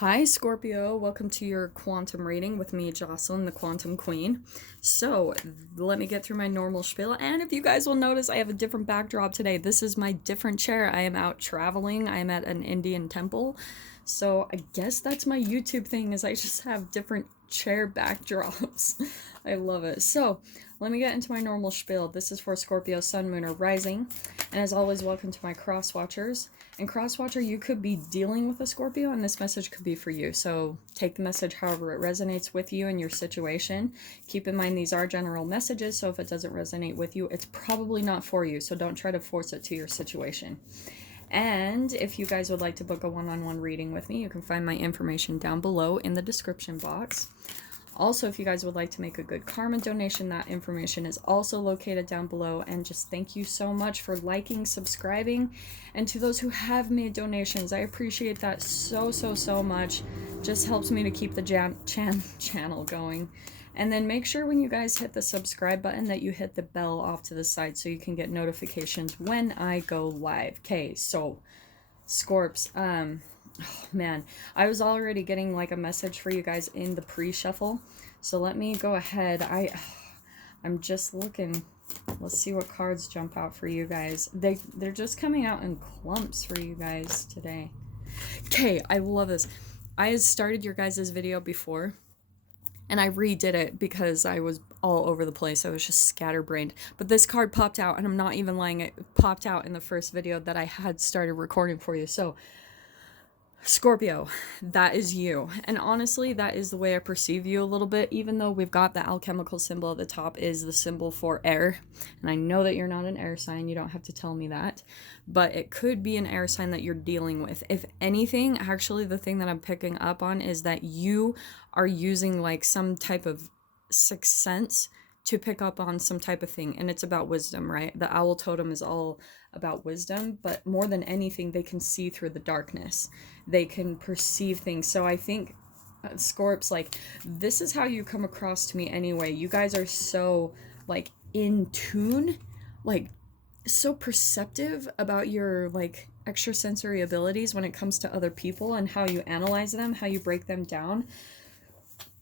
Hi, Scorpio. Welcome to your quantum reading with me, Jocelyn, the Quantum Queen. So, let me get through my normal spiel. And if you guys will notice, I have a different backdrop today. This is my different chair. I am out traveling. I am at an Indian temple. So, I guess that's my YouTube thing, is I just have different chair backdrops. I love it. So, let me get into my normal spiel. This is for Scorpio, Sun, Moon, or Rising. And as always, welcome to my cross watchers. And cross-watcher, you could be dealing with a Scorpio, and this message could be for you. So take the message however it resonates with you and your situation. Keep in mind these are general messages, so if it doesn't resonate with you, it's probably not for you. So don't try to force it to your situation. And if you guys would like to book a one-on-one reading with me, you can find my information down below in the description box. Also, if you guys would like to make a good karma donation, that information is also located down below. And just thank you so much for liking, subscribing, and to those who have made donations, I appreciate that so much. Just helps me to keep the channel going. And then make sure when you guys hit the subscribe button that you hit the bell off to the side so you can get notifications when I go live. Okay, so Scorps, oh man, I was already getting like a message for you guys in the pre-shuffle. So let me go ahead. I'm just looking. Let's see what cards jump out for you guys. They're just coming out in clumps for you guys today. Okay, I love this. I had started your guys' video before, and I redid it because I was all over the place. I was just scatterbrained. But this card popped out, and I'm not even lying. It popped out in the first video that I had started recording for you. So Scorpio, that is you. And honestly, that is the way I perceive you a little bit, even though we've got the alchemical symbol at the top is the symbol for air. And I know that you're not an air sign. You don't have to tell me that. But it could be an air sign that you're dealing with. If anything, actually, the thing that I'm picking up on is that you are using like some type of sixth sense to pick up on some type of thing. And it's about wisdom, right? The owl totem is all about wisdom, but more than anything, they can see through the darkness. They can perceive things. So I think, Scorps, like, this is how you come across to me anyway. You guys are so, like, in tune, like, so perceptive about your, like, extrasensory abilities when it comes to other people and how you analyze them, how you break them down.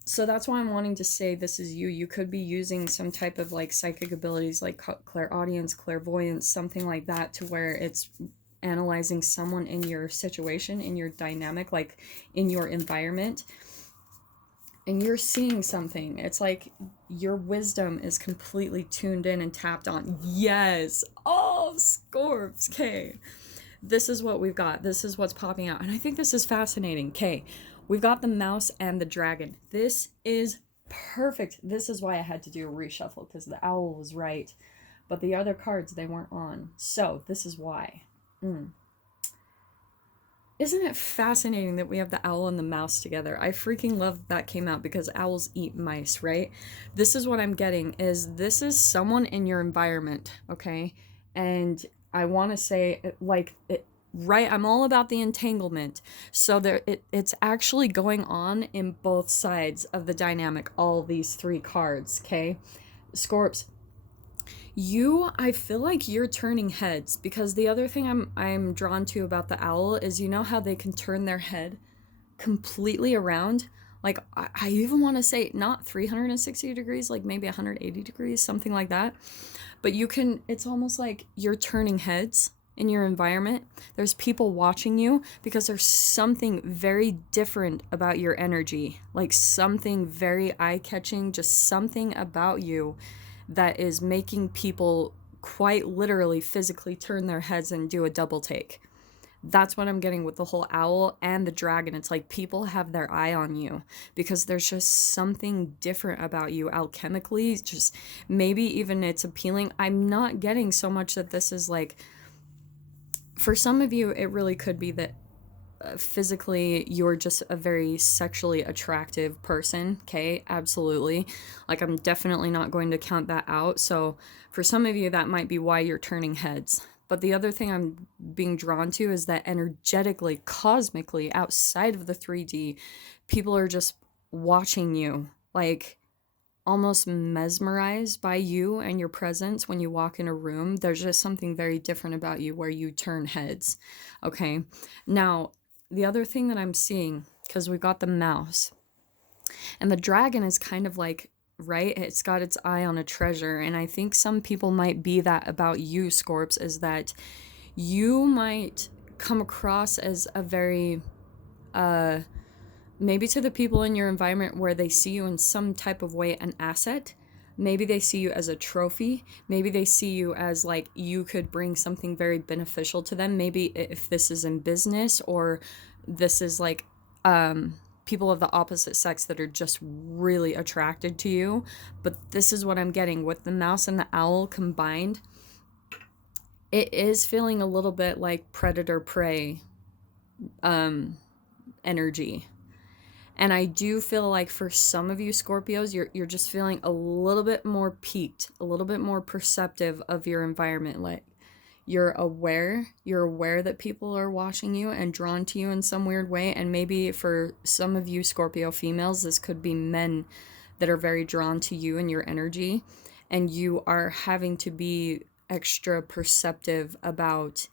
So that's why I'm wanting to say this is you. You could be using some type of like psychic abilities like clairaudience, clairvoyance, something like that, to where it's analyzing someone in your situation, in your dynamic, like in your environment. And you're seeing something. It's like your wisdom is completely tuned in and tapped on. Yes. Oh, Scorps. Okay. This is what we've got. This is what's popping out. And I think this is fascinating. Okay. We've got the mouse and the dragon. This is perfect. This is why I had to do a reshuffle, because the owl was right. But the other cards, they weren't on. So this is why. Isn't it fascinating that we have the owl and the mouse together? I freaking love that came out because owls eat mice, right? This is what I'm getting, is this is someone in your environment, okay? And I want to say, like, right, I'm all about the entanglement. So it's actually going on in both sides of the dynamic, all these three cards, okay? Scorps, I feel like you're turning heads, because the other thing I'm drawn to about the owl is, you know how they can turn their head completely around? Like, I even want to say not 360 degrees, like maybe 180 degrees, something like that. But it's almost like you're turning heads in your environment. There's people watching you because there's something very different about your energy, like something very eye-catching, just something about you that is making people quite literally physically turn their heads and do a double take. That's what I'm getting with the whole owl and the dragon. It's like people have their eye on you because there's just something different about you alchemically. Just maybe even it's appealing. I'm not getting so much that this is like, for some of you, it really could be that physically you're just a very sexually attractive person. Okay, absolutely. Like, I'm definitely not going to count that out. So for some of you, that might be why you're turning heads. But the other thing I'm being drawn to is that energetically, cosmically, outside of the 3D, people are just watching you, like almost mesmerized by you and your presence when you walk in a room. There's just something very different about you where you turn heads. Okay, now the other thing that I'm seeing, because we got the mouse. And the dragon is kind of like, right? It's got its eye on a treasure. And I think some people might be that about you, Scorps, is that you might come across as a very, maybe to the people in your environment where they see you in some type of way an asset. Maybe they see you as a trophy. Maybe they see you as like you could bring something very beneficial to them. Maybe if this is in business, or this is like people of the opposite sex that are just really attracted to you. But this is what I'm getting with the mouse and the owl combined. It is feeling a little bit like predator prey energy. And I do feel like for some of you Scorpios, you're just feeling a little bit more peaked, a little bit more perceptive of your environment. Like you're aware that people are watching you and drawn to you in some weird way. And maybe for some of you Scorpio females, this could be men that are very drawn to you and your energy. And you are having to be extra perceptive about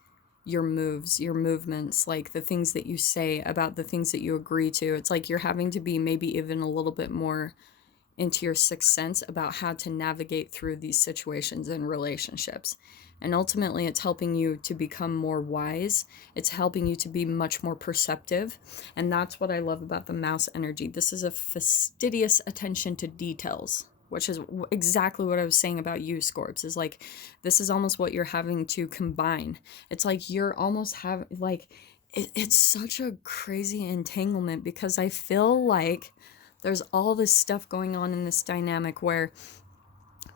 your moves, your movements, like the things that you say, about the things that you agree to. It's like you're having to be maybe even a little bit more into your sixth sense about how to navigate through these situations and relationships. And ultimately, it's helping you to become more wise. It's helping you to be much more perceptive. And that's what I love about the mouse energy. This is a fastidious attention to details, which is exactly what I was saying about you, Scorps, is like, this is almost what you're having to combine. It's like you're almost having, like, it's such a crazy entanglement, because I feel like there's all this stuff going on in this dynamic where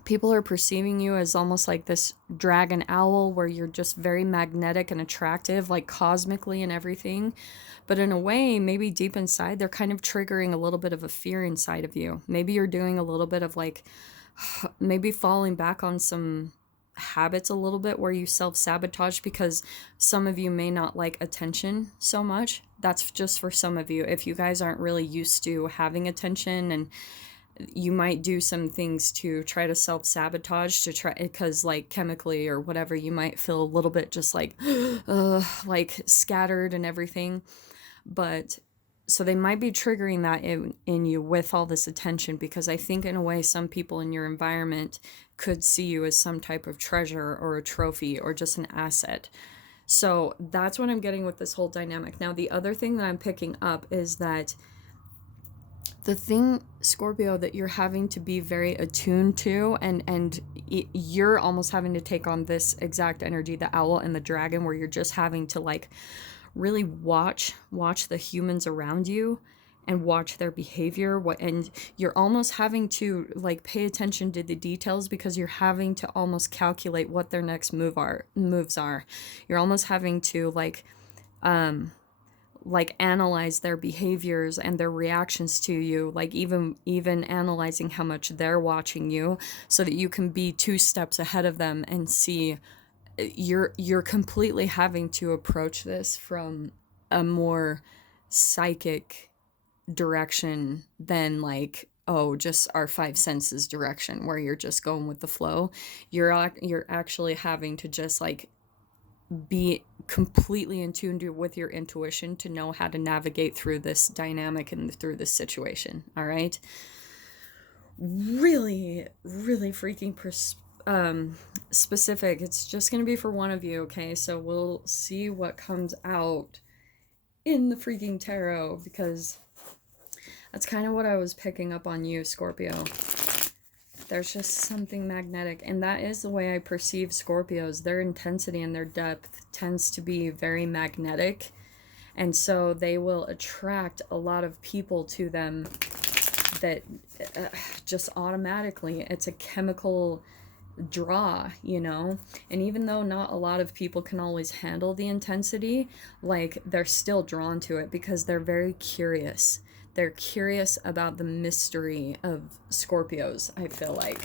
people are perceiving you as almost like this dragon owl, where you're just very magnetic and attractive, like cosmically and everything. But in a way, maybe deep inside, they're kind of triggering a little bit of a fear inside of you. Maybe you're doing a little bit of like, maybe falling back on some habits a little bit where you self-sabotage, because some of you may not like attention so much. That's just for some of you. If you guys aren't really used to having attention, and you might do some things to try to self-sabotage, to try, because like chemically or whatever, you might feel a little bit just like scattered and everything. But so they might be triggering that in you with all this attention, because I think in a way some people in your environment could see you as some type of treasure or a trophy or just an asset. So that's what I'm getting with this whole dynamic. Now, the other thing that I'm picking up is that the thing, Scorpio, that you're having to be very attuned to, and you're almost having to take on this exact energy, the owl and the dragon, where you're just having to like really watch the humans around you and watch their behavior, and you're almost having to like pay attention to the details, because you're having to almost calculate what their next moves are. You're almost having to like analyze their behaviors and their reactions to you, like even analyzing how much they're watching you, so that you can be 2 steps ahead of them and see. You're completely having to approach this from a more psychic direction than like, oh, just our 5 senses direction, where you're just going with the flow. You're actually having to just like be completely in tune with your intuition to know how to navigate through this dynamic and through this situation. All right. Really, really freaking specific. It's just going to be for one of you, okay? So we'll see what comes out in the freaking tarot, because that's kind of what I was picking up on you, Scorpio. There's just something magnetic, and that is the way I perceive Scorpios. Their intensity and their depth tends to be very magnetic, and so they will attract a lot of people to them that just automatically, it's a chemical draw, you know? And even though not a lot of people can always handle the intensity, like they're still drawn to it because they're very curious. They're curious about the mystery of Scorpios, I feel like.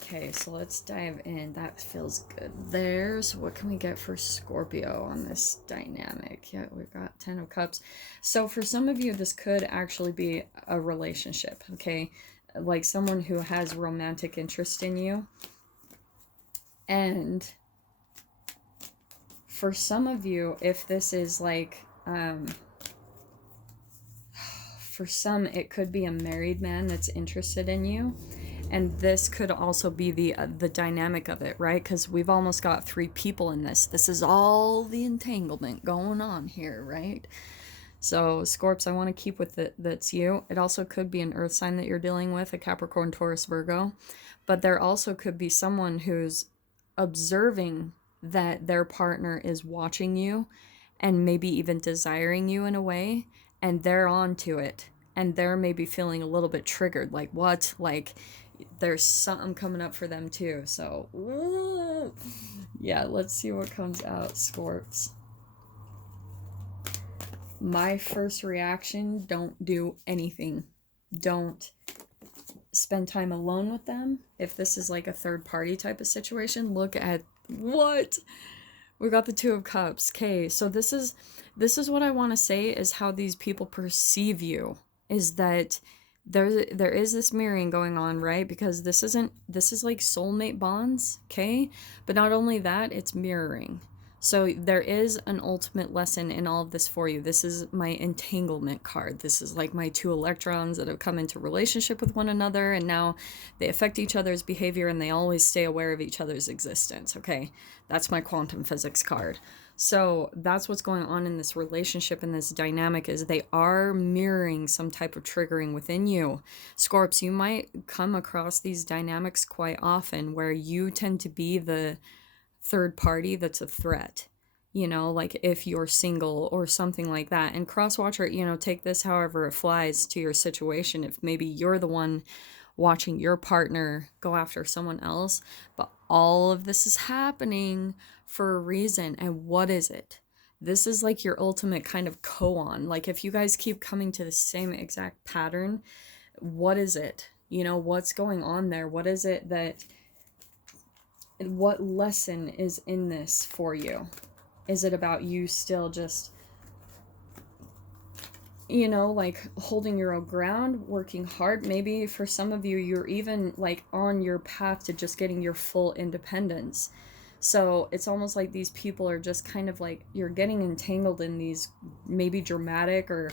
Okay, so let's dive in. That feels good there. So what can we get for Scorpio on this dynamic? Yeah, we've got 10 of Cups. So for some of you, this could actually be a relationship, okay? Like someone who has romantic interest in you. And for some of you, if this is like, for some, it could be a married man that's interested in you. And this could also be the dynamic of it, right? Because we've almost got 3 people in this. This is all the entanglement going on here, right? So, Scorps, I want to keep with it. That's you. It also could be an earth sign that you're dealing with, a Capricorn, Taurus, Virgo. But there also could be someone who's observing that their partner is watching you and maybe even desiring you in a way, and they're on to it. And they're maybe feeling a little bit triggered. Like, what? Like, there's something coming up for them too. So, yeah, let's see what comes out, Scorps. My first reaction, don't do anything. Don't spend time alone with them. If this is like a third party type of situation, look at what we got, the 2 of Cups. Okay, so this is what I want to say is how these people perceive you, is that there is this mirroring going on, right? Because this is like soulmate bonds, okay? But not only that, it's mirroring. So there is an ultimate lesson in all of this for you. This is my entanglement card. This is like my 2 electrons that have come into relationship with one another, and now they affect each other's behavior, and they always stay aware of each other's existence, okay? That's my quantum physics card. So that's what's going on in this relationship, and this dynamic is they are mirroring some type of triggering within you. Scorps, you might come across these dynamics quite often where you tend to be the third party that's a threat, you know, like if you're single or something like that. And crosswatcher, you know, take this however it flies to your situation. If maybe you're the one watching your partner go after someone else, but all of this is happening for a reason. And what is it? This is like your ultimate kind of koan. Like if you guys keep coming to the same exact pattern, what is it? You know, what's going on there? What is it that, what lesson is in this for you? Is it about you still just, you know, like holding your own ground, working hard? Maybe for some of you, you're even like on your path to just getting your full independence. So it's almost like these people are just kind of like, you're getting entangled in these maybe dramatic or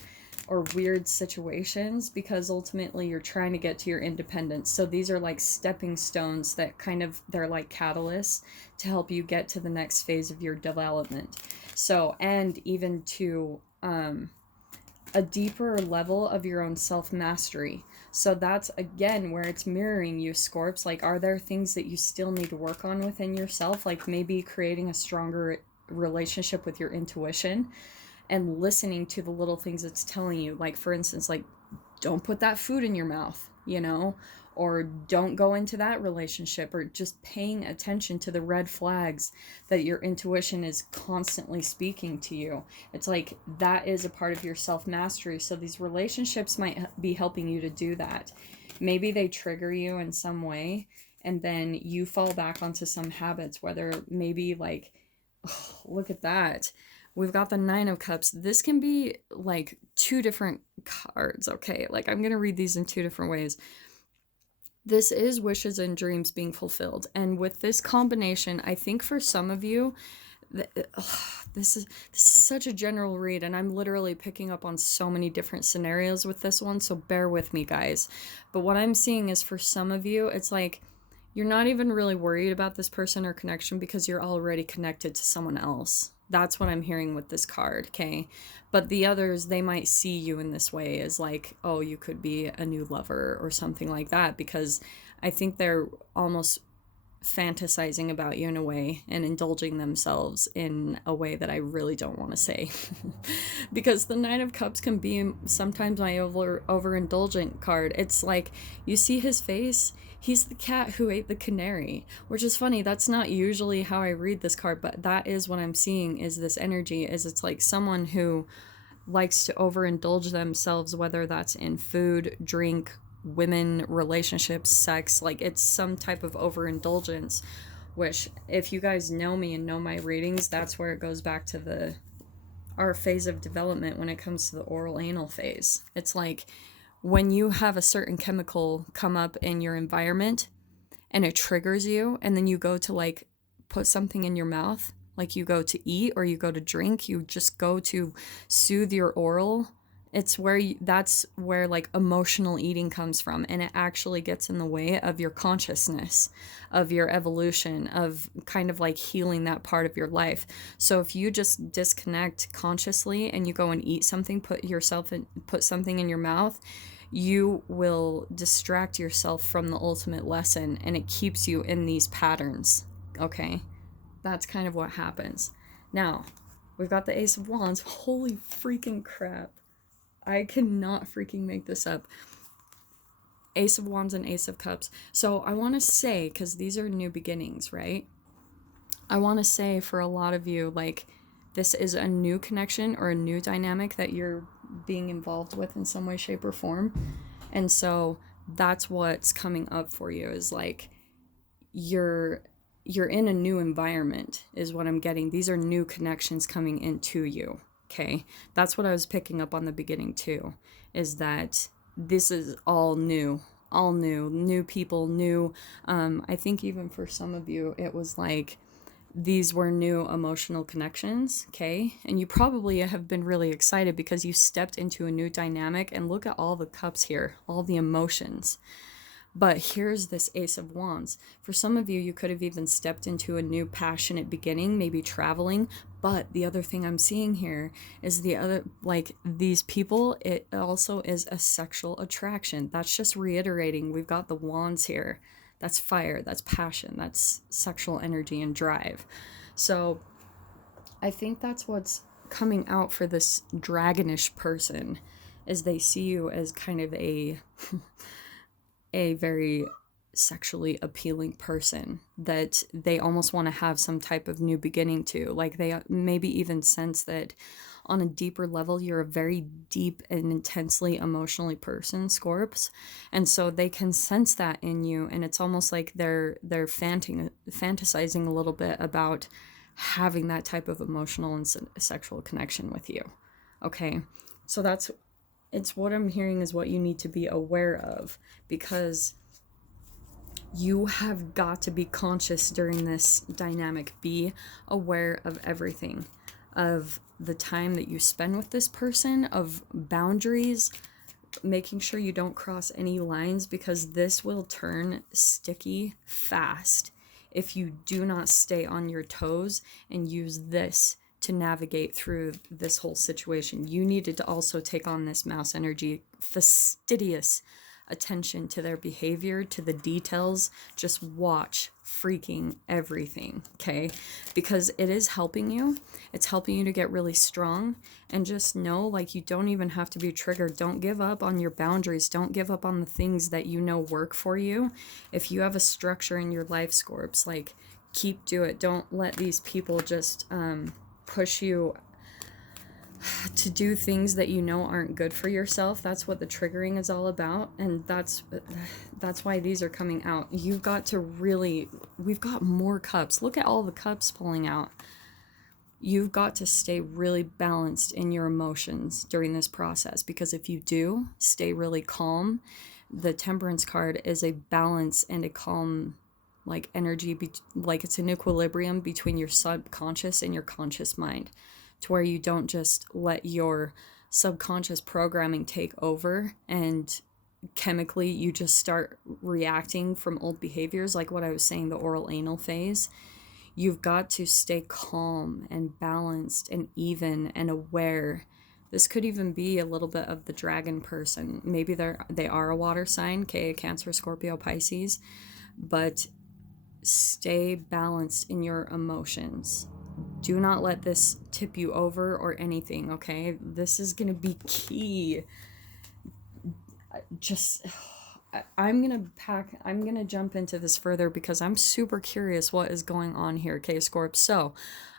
weird situations because ultimately you're trying to get to your independence. So these are like stepping stones that kind of, they're like catalysts to help you get to the next phase of your development. So, and even to a deeper level of your own self-mastery. So that's again where it's mirroring you, Scorps. Like, are there things that you still need to work on within yourself? Like maybe creating a stronger relationship with your intuition and listening to the little things it's telling you. Like, for instance, like, don't put that food in your mouth, you know, or don't go into that relationship, or just paying attention to the red flags that your intuition is constantly speaking to you. It's like that is a part of your self-mastery. So these relationships might be helping you to do that. Maybe they trigger you in some way, and then you fall back onto some habits, whether maybe like, oh, look at that. We've got the 9 of Cups. This can be like 2 different cards, okay? Like I'm going to read these in 2 different ways. This is wishes and dreams being fulfilled. And with this combination, I think for some of you, this is such a general read, and I'm literally picking up on so many different scenarios with this one, so bear with me, guys. But what I'm seeing is for some of you, it's like you're not even really worried about this person or connection because you're already connected to someone else. That's what I'm hearing with this card, okay? But the others, they might see you in this way as like, oh, you could be a new lover or something like that, because I think they're almost fantasizing about you in a way and indulging themselves in a way that I really don't want to say. Because the 9 of Cups can be sometimes my overindulgent card. It's like, you see his face, he's the cat who ate the canary, which is funny. That's not usually how I read this card, but that is what I'm seeing, is this energy, is it's like someone who likes to overindulge themselves, whether that's in food, drink, women, relationships, sex. Like it's some type of overindulgence, which if you guys know me and know my readings, that's where it goes back to our phase of development when it comes to the oral anal phase. It's like when you have a certain chemical come up in your environment and it triggers you, and then you go to like put something in your mouth, like you go to eat or you go to drink, you just go to soothe your oral It's where that's where like emotional eating comes from, and it actually gets in the way of your consciousness, of your evolution, of kind of like healing that part of your life. So if you just disconnect consciously and you go and eat something, put something in your mouth, you will distract yourself from the ultimate lesson, and it keeps you in these patterns. Okay, that's kind of what happens. Now we've got the Ace of Wands. Holy freaking crap, I cannot freaking make this up. Ace of Wands and Ace of Cups. So I want to say, because these are new beginnings, right? I want to say for a lot of you, like, this is a new connection or a new dynamic that you're being involved with in some way, shape, or form. And so that's what's coming up for you, is like you're in a new environment, is what I'm getting. These are new connections coming into you. Okay, that's what I was picking up on the beginning too, is that this is all new, new people, new. I think even for some of you, it was like these were new emotional connections. Okay, and you probably have been really excited because you stepped into a new dynamic. And look at all the cups here, all the emotions. But here's this Ace of Wands. For some of you, you could have even stepped into a new passionate beginning, maybe traveling. But the other thing I'm seeing here is like these people, it also is a sexual attraction. That's just reiterating. We've got the wands here. That's fire, that's passion, that's sexual energy and drive. So I think that's what's coming out for this dragonish person, is they see you as kind of a very sexually appealing person that they almost want to have some type of new beginning to. Like they maybe even sense that on a deeper level, you're a very deep and intensely emotionally person, Scorps. And so they can sense that in you. And it's almost like they're fantasizing a little bit about having that type of emotional and sexual connection with you. Okay. So it's what I'm hearing is what you need to be aware of, because you have got to be conscious during this dynamic. Be aware of everything, of the time that you spend with this person, of boundaries, making sure you don't cross any lines, because this will turn sticky fast if you do not stay on your toes and use this to navigate through this whole situation. You needed to also take on this mouse energy, fastidious attention to their behavior, to the details. Just watch freaking everything, okay? Because it is helping you. It's helping you to get really strong. And just know, like, you don't even have to be triggered. Don't give up on your boundaries. Don't give up on the things that you know work for you. If you have a structure in your life, Scorps, like, keep do it. Don't let these people just push you to do things that you know aren't good for yourself. That's what the triggering is all about, and that's why these are coming out. You've got to really, we've got more cups. Look at all the cups pulling out. You've got to stay really balanced in your emotions during this process, because if you do stay really calm, the Temperance card is a balance and a calm, like, energy, like it's an equilibrium between your subconscious and your conscious mind, to where you don't just let your subconscious programming take over and chemically you just start reacting from old behaviors, like what I was saying, the oral anal phase. You've got to stay calm and balanced and even and aware. This could even be a little bit of the dragon person. Maybe they are a water sign, okay, Cancer, Scorpio, Pisces, but stay balanced in your emotions. Do not let this tip you over or anything, okay? This is going to be key. I'm going to jump into this further because I'm super curious what is going on here, okay, Scorp? So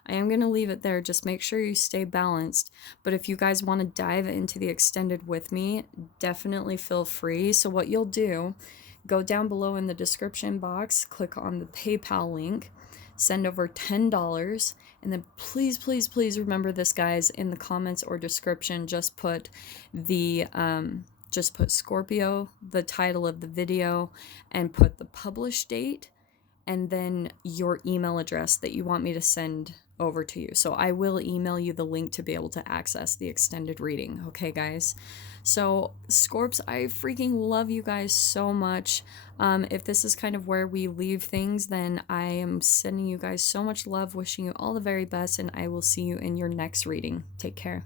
I am going to leave it there. Just make sure you stay balanced. But if you guys want to dive into the extended with me, definitely feel free. So what you'll do, go down below in the description box, click on the PayPal link, send over $10, and then please, please, please remember this, guys, in the comments or description, just put Scorpio, the title of the video, and put the publish date, and then your email address that you want me to send over to you. So I will email you the link to be able to access the extended reading. Okay, guys? So Scorps, I freaking love you guys so much. If this is kind of where we leave things, then I am sending you guys so much love, wishing you all the very best, and I will see you in your next reading. Take care.